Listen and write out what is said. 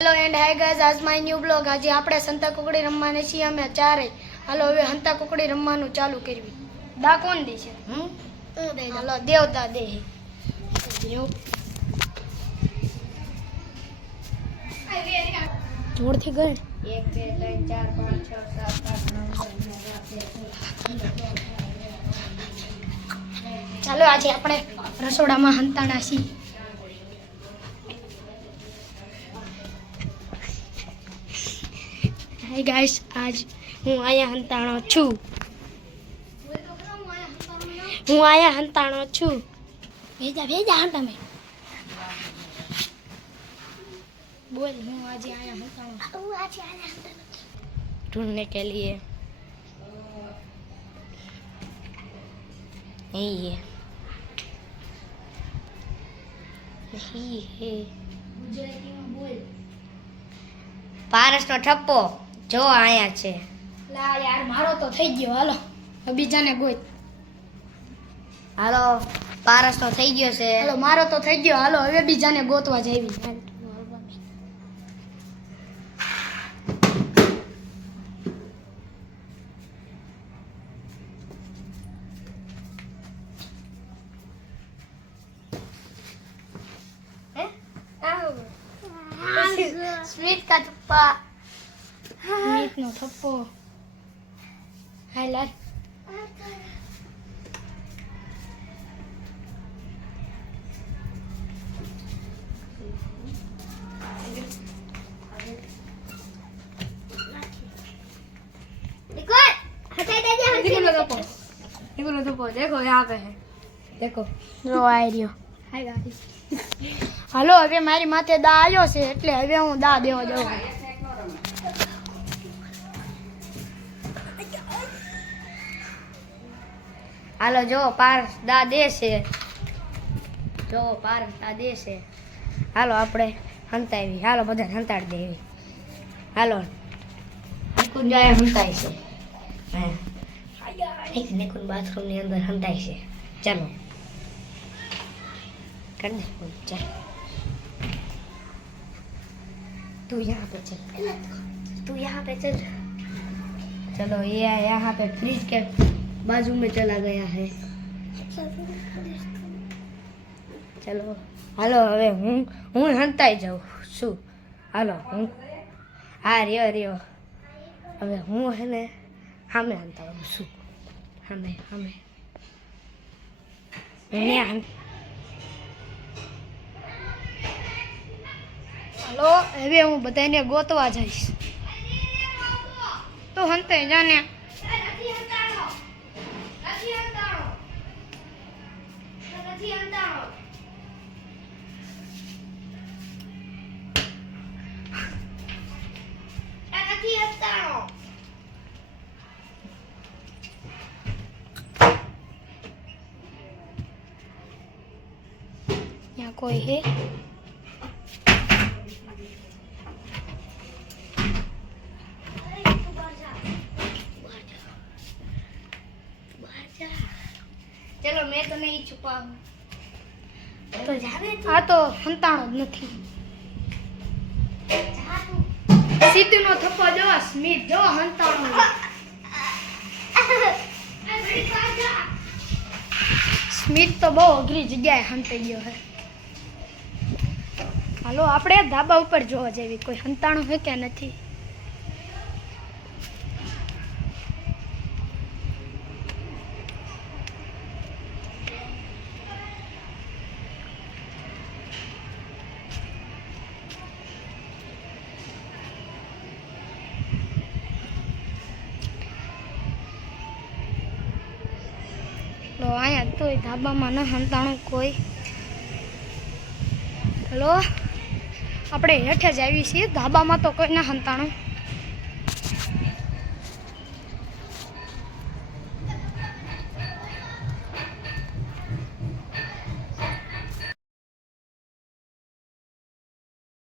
Hello and hi guys, आज my new blog. आज આપણે સંતા કુકડી રમવાને છીએ અમે ચારે। હાલો હવે સંતા કુકડી રમવાનું ચાલુ કરવી। દા કોણ દે છે? હું દે। હાલો દેવતા દે। જોરથી ગણ। 1 2 3 4 5 6 7 8 9 10 ચાલો આજે આપણે રસોડામાં હંતાણા છીએ। हाय गाइस, आज हूँ आया हंताणो छू। भेजा भेजा हंता में बोल। हूँ आज आया हंताणो ढूंढने के लिए। नहीं है, नहीं है। गुजराती में बोल। पारस नो ठप्पो जो आया छे। ला यार मारो तो થઈ ગયો। હાલો બીજાને ગોત। હાલો પારસ નો થઈ ગયો છે। હાલો મારો તો થઈ ગયો। હાલો હવે બીજાને ગોતવા જાવી। स्मित का थप्पा। स्मित नो थप्पो। हाय लाल। देखो हटाई दे। देखो थप्पो देखो यहाँ पे है। देखो जो आ रही हो। Hi guys. હાલો હવે મારી માથે દા આવ્યો છે એટલે હવે હું દા દેવા જાઉં। હાલો જો પારસ દા દેશે। જો પારસ દા દેશે। હાલો આપણે હંતાવી। હાલો બધા હંતાડી દેવી। હાલો નિકુંજ જાય હંતાય છે। હા નિકુંજ બાથરૂમ ની અંદર હંતાય છે। ચાલો कर दे चल। तू यहाँ पे चल। तू यहाँ पे चल। चलो ये यहाँ पे फ्रिज के बाजू में चला गया है। चलो हालो હવે હું હંતાઈ જાઉં છું। હાલો હું હા રહ્યો હવે હું હે ને સામે હંતાવું છું। સામે હું हेलो હવે હું બધાને ગોતવા જઈશ। તો હંતે જાને यहाँ कोई है? चलो मैं तो नहीं छुपा हूँ। तो हाँ तो हंताणो ज नहीं। सीतू नो थप्पो जो स्मित जो हंताणो। स्मित तो बहुत अघरी जगह हंताई गयो है। हालो आपणे धाबा ऊपर जोवा जेवी कोई हंताणो है क्या नहीं। आया तो धाबा में न हंताणु कोई। हेलो આપણે હેઠે જ આવી છીએ। ધાબામાં તો કોઈ ના હંતાણું।